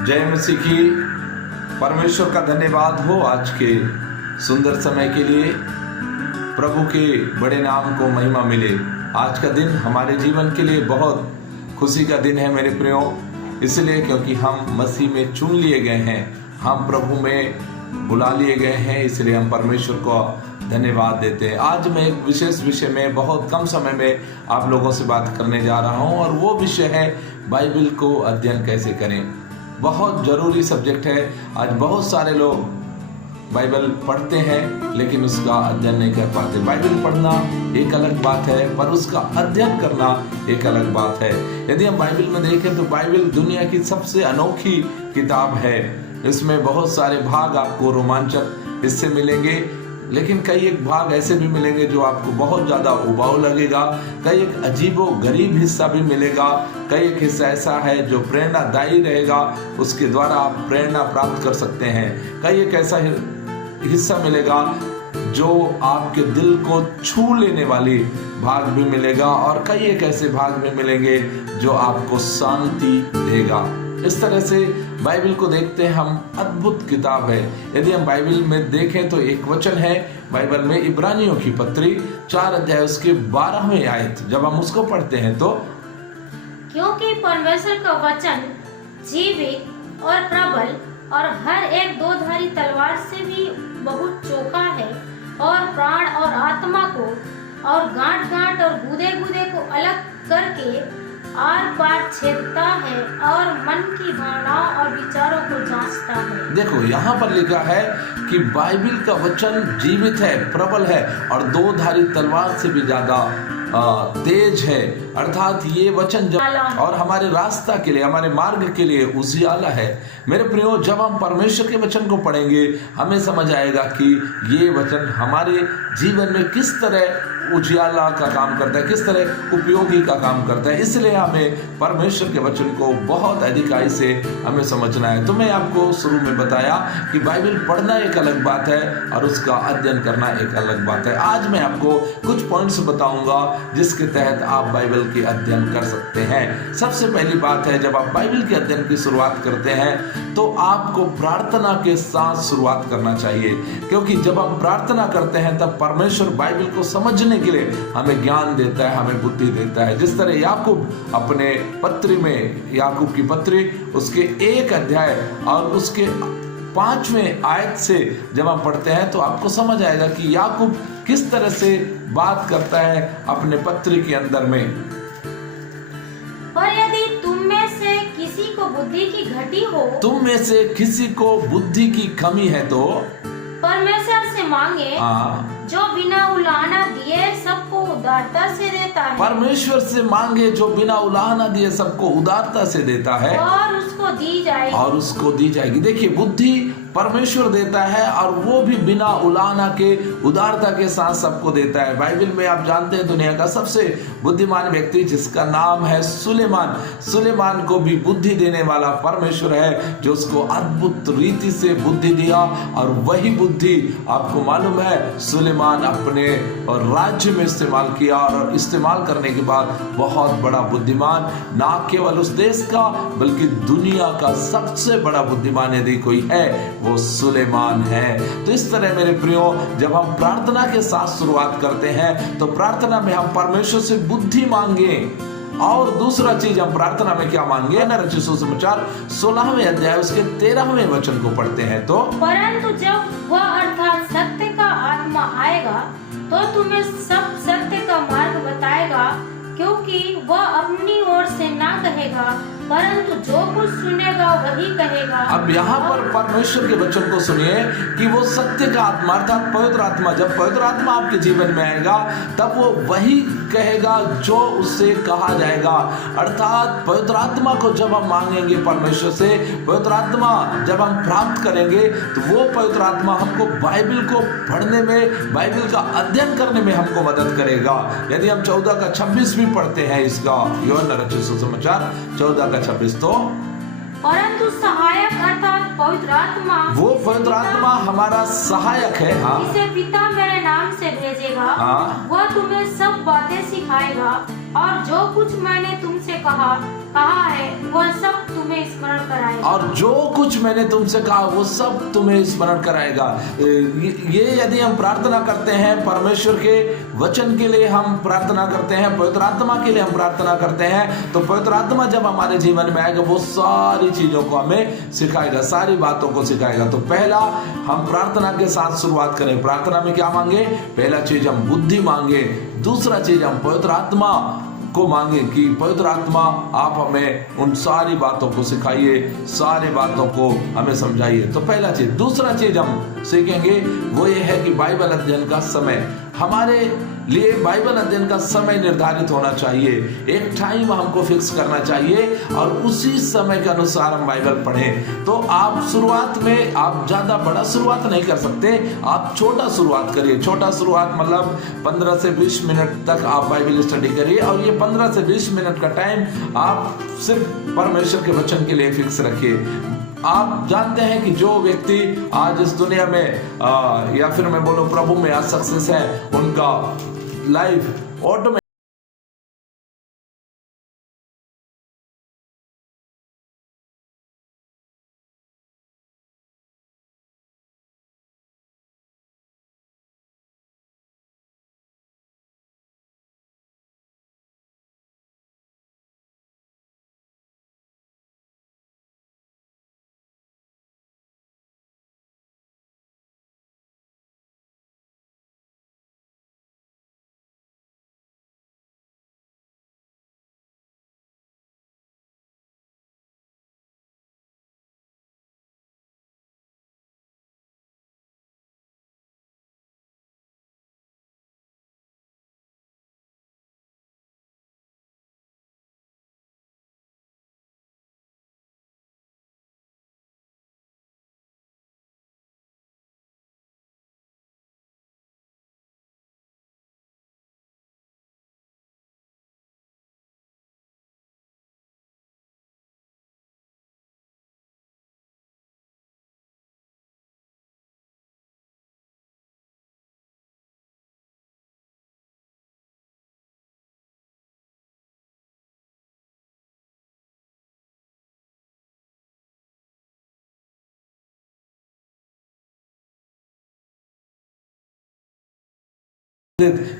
जय मसीह की। परमेश्वर का धन्यवाद हो आज के सुंदर समय के लिए। प्रभु के बड़े नाम को महिमा मिले। आज का दिन हमारे जीवन के लिए बहुत खुशी का दिन है मेरे प्रियो, इसलिए क्योंकि हम मसीह में चुन लिए गए हैं, हम प्रभु में बुला लिए गए हैं, इसलिए हम परमेश्वर को धन्यवाद देते हैं। आज मैं एक विशेष विषय में बहुत कम समय में आप लोगों से बात करने जा रहा हूं और वो विषय है बाइबल को अध्ययन कैसे करें। बहुत जरूरी सब्जेक्ट है। आज बहुत सारे लोग बाइबल पढ़ते हैं लेकिन उसका अध्ययन नहीं कर पाते। बाइबल पढ़ना एक अलग बात है, पर उसका अध्ययन करना एक अलग बात है। यदि हम बाइबल में देखें तो बाइबल दुनिया की सबसे अनोखी किताब है। इसमें बहुत सारे भाग आपको रोमांचक हिस्से मिलेंगे, लेकिन कई एक भाग ऐसे भी मिलेंगे जो आपको बहुत ज़्यादा उबाऊ लगेगा। कई एक अजीबो गरीब हिस्सा भी मिलेगा। कई एक हिस्सा ऐसा है जो प्रेरणादायी रहेगा, उसके द्वारा आप प्रेरणा प्राप्त कर सकते हैं। कई एक ऐसा हिस्सा मिलेगा जो आपके दिल को छू लेने वाली भाग भी मिलेगा, और कई एक ऐसे भाग भी मिलेंगे जो आपको शांति देगा। इस तरह से बाइबल को देखते हैं हम, अद्भुत किताब है। यदि हम बाइबल में देखें तो एक वचन है बाइबल में, इब्रानियों की पत्री 4 अध्याय उसके 12वें आयत। जब हम उसको पढ़ते हैं तो क्योंकि परमेश्वर का वचन जीवित और प्रबल और हर एक दो धारी तलवार से भी बहुत चोखा है, और प्राण और आत्मा को और गांठ गांठ और गूदे गूदे को अलग करके आर पार छेदता है और मन की भावनाओं और विचारों को जांचता है। देखो यहाँ पर लिखा है कि बाइबल का वचन जीवित है, प्रबल है और 2 धारी तलवार से भी ज्यादा तेज है। अर्थात ये वचन जब और हमारे रास्ता के लिए, हमारे मार्ग के लिए उजियाला है। मेरे प्रियो, जब हम परमेश्वर के वचन को पढ़ेंगे हमें समझ आएगा कि ये वचन हमारे जीवन में किस तरह उजियाला का काम करता है, किस तरह उपयोगी का काम करता है। इसलिए हमें परमेश्वर के वचन को बहुत अधिकाई से हमें समझना है। तो मैं आपको शुरू में बताया कि बाइबल पढ़ना एक अलग बात है और उसका अध्ययन करना एक अलग बात है। आज मैं आपको कुछ पॉइंट्स बताऊंगा जिसके तहत आप बाइबल के अध्ययन कर सकते हैं। सबसे पहली बात है, जब आप बाइबल के अध्ययन की शुरुआत करते हैं तो आपको प्रार्थना के साथ शुरुआत करना चाहिए, क्योंकि जब हम प्रार्थना करते हैं तब परमेश्वर बाइबल को समझने के लिए हमें ज्ञान देता है, हमें बुद्धि देता है। जिस तरह याकूब अपने पत्री में, याकूब की पत्री उसके 1 अध्याय और उसके 5वें आयत से जब हम पढ़ते हैं तो आपको समझ आएगा कि याकूब किस तरह से बात करता है अपने पत्री के अंदर में। पर यदि तुम में से किसी को बुद्धि की घटी हो, तुम में से किसी को बुद्धि की कमी है तो परमेश्वर से मांगे, जो बिना उलाहना दिए सबको उदारता से देता है। परमेश्वर से मांगे जो बिना उलाहना दिए सबको उदारता से देता है, और उसको दी जाएगी। और उसको दी जाएगी। देखिए, बुद्धि परमेश्वर देता है और वो भी बिना उलाहना के, उदारता के साथ सबको देता है। बाइबल में आप जानते हैं दुनिया का सबसे बुद्धिमान व्यक्ति जिसका नाम है सुलेमान। सुलेमान को भी बुद्धि देने वाला परमेश्वर है, जो उसको अद्भुत रीति से बुद्धि दिया, और वही बुद्धि आपको मालूम है सुलेमान अपने राज्य में इस्तेमाल किया, और इस्तेमाल करने के बाद बहुत बड़ा बुद्धिमान, ना केवल उस देश का बल्कि दुनिया का सबसे बड़ा बुद्धिमान यदि कोई है वो सुलेमान है। तो इस तरह मेरे प्रियो, जब हम प्रार्थना के साथ शुरुआत करते हैं तो प्रार्थना में हम परमेश्वर से बुद्धि मांगे। और दूसरा चीज हम प्रार्थना में क्या मांगे ना, रचित सुसमाचार 16वें अध्याय उसके 13वें वचन को पढ़ते हैं तो, परंतु जब वह अर्थात सत्य का आत्मा आएगा तो तुम्हें सब सत्य का मार्ग बताएगा, क्योंकि वह अपनी ओर से ना कहेगा परंतु जो कुछ सुनेगा वही कहेगा। अब यहाँ पर परमेश्वर के वचन को सुनिए कि वो सत्य का आत्मा अर्थात पवित्र आत्मा, जब पवित्र आत्मा आपके जीवन में आएगा तब वो वही कहेगा जो उससे कहा जाएगा। अर्थात पवित्र आत्मा को जब हम मांगेंगे परमेश्वर से, पवित्र आत्मा जब हम प्राप्त करेंगे तो वो पवित्र आत्मा हमको बाइबल को पढ़ने में, बाइबल का अध्ययन करने में हमको मदद करेगा। यदि हम 14 का 26 भी पढ़ते हैं इसका, यूहन्ना रचित सुसमाचार 14 का 26, तो परंतु सहायक अर्थात पवित्र आत्मा, वो पवित्र आत्मा हमारा सहायक है, हाँ, इसे पिता मेरे नाम से भेजेगा, हाँ, वह तुम्हें सब बातें सिखाएगा और जो कुछ मैंने तुमसे कहा है वह सब तुम्हें स्मरण कराएगा। और जो कुछ मैंने तुमसे कहा वो सब तुम्हें स्मरण कराएगा। ये यदि हम प्रार्थना करते हैं, परमेश्वर के वचन के लिए हम प्रार्थना करते हैं, पवित्र आत्मा के लिए हम प्रार्थना करते हैं, तो पवित्र आत्मा जब हमारे जीवन में आएगा वो सारी चीजों को हमें सिखाएगा, सारी बातों को सिखाएगा। तो पहला हम प्रार्थना के साथ शुरुआत करें। प्रार्थना में क्या मांगे? पहला चीज हम बुद्धि मांगे, दूसरा चीज हम पवित्र आत्मा को मांगे कि पवित्र आत्मा आप हमें उन सारी बातों को सिखाइए, सारी बातों को हमें समझाइए। तो पहला चीज। दूसरा चीज हम सीखेंगे वो ये है कि बाइबल अध्ययन का समय। हमारे लिए बाइबल अध्ययन का समय निर्धारित होना चाहिए, एक टाइम हमको फिक्स करना चाहिए और उसी समय के अनुसार हम बाइबल पढ़ें। तो आप शुरुआत में आप ज्यादा बड़ा शुरुआत नहीं कर सकते, आप छोटा शुरुआत करिए। छोटा शुरुआत मतलब 15 से 20 मिनट तक आप बाइबल स्टडी करिए और ये 15 से 20 मिनट का टाइम आप सिर्फ परमेश्वर के वचन के लिए फिक्स रखिए। आप जानते हैं कि जो व्यक्ति आज इस दुनिया में या फिर मैं बोलूं प्रभु में आज सक्सेस है, उनका लाइफ ऑटोमेटिक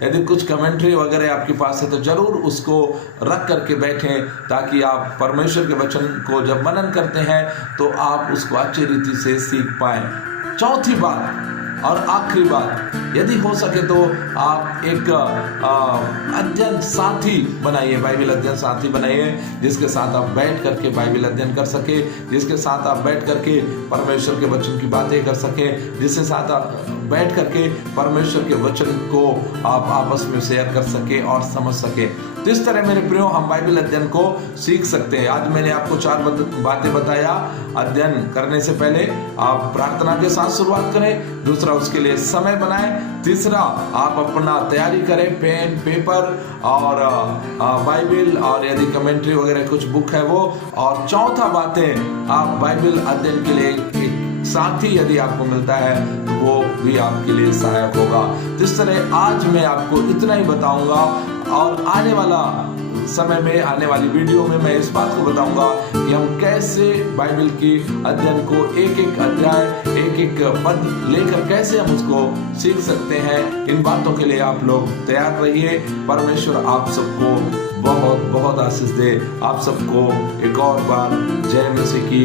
यदि कुछ कमेंट्री वगैरह आपके पास है तो जरूर उसको रख करके बैठें, ताकि आप परमेश्वर के वचन को जब मनन करते हैं तो आप उसको अच्छी रीति से सीख पाएं। चौथी बात और आखिरी बात, यदि हो सके तो आप एक अध्ययन साथी बनाइए, बाइबल अध्ययन साथी बनाइए, जिसके साथ आप बैठ करके बाइबल अध्ययन कर सके, जिसके साथ आप बैठ करके परमेश्वर के वचन की बातें कर सके, जिसके साथ आप बैठ करके परमेश्वर के वचन को आप आपस में शेयर कर सके और समझ सके। तो इस तरह मेरे प्रियो हम बाइबल अध्ययन को सीख सकते हैं। आज मैंने आपको 4 बातें बताया। अध्ययन करने से पहले आप प्रार्थना के साथ शुरुआत करें, दूसरा उसके लिए समय बनाएं, तीसरा आप अपना तैयारी करें, पेन पेपर और बाइबल और यदि कमेंट्री वगैरह कुछ बुक है वो, और चौथा बातें आप बाइबल अध्ययन के लिए एक साथी यदि आपको मिलता है तो वो भी आपके लिए सहायक होगा। तो इस तरह आज मैं आपको इतना ही बताऊंगा और आने वाला समय में, आने वाली वीडियो में मैं इस बात को बताऊंगा कि हम कैसे बाइबल की अध्ययन को एक एक अध्याय, एक एक पद लेकर कैसे हम उसको सीख सकते हैं। इन बातों के लिए आप लोग तैयार रहिए। परमेश्वर आप सबको बहुत बहुत आशीष दे। आप सबको एक और बार जय मसीह की